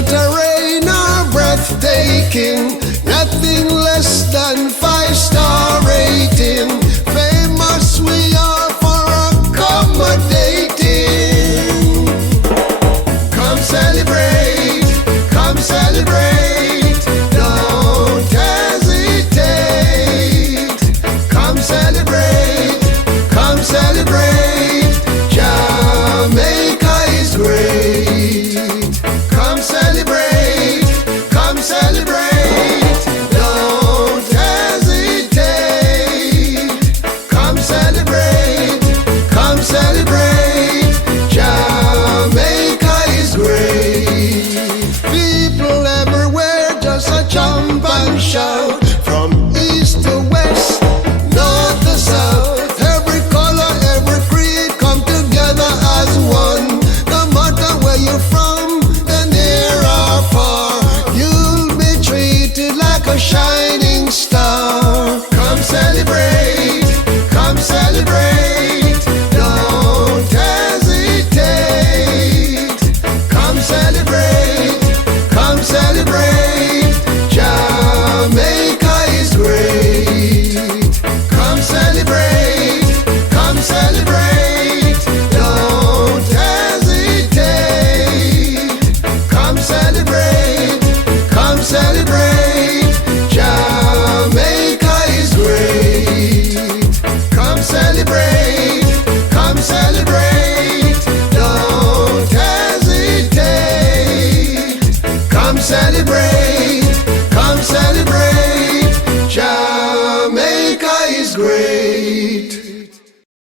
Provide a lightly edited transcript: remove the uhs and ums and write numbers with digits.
not a rain or breathtaking, nothing less than 5-star rating. Famous we are for accommodating. Come celebrate, come celebrate, don't hesitate. Come celebrate, come celebrate, Jamaica is great. Come celebrate, come celebrate, don't hesitate. Come celebrate, come celebrate, Jamaica is great. People everywhere just a jump and shout, from east to west, north to south. Every color, every creed come together as one. No matter where you're from,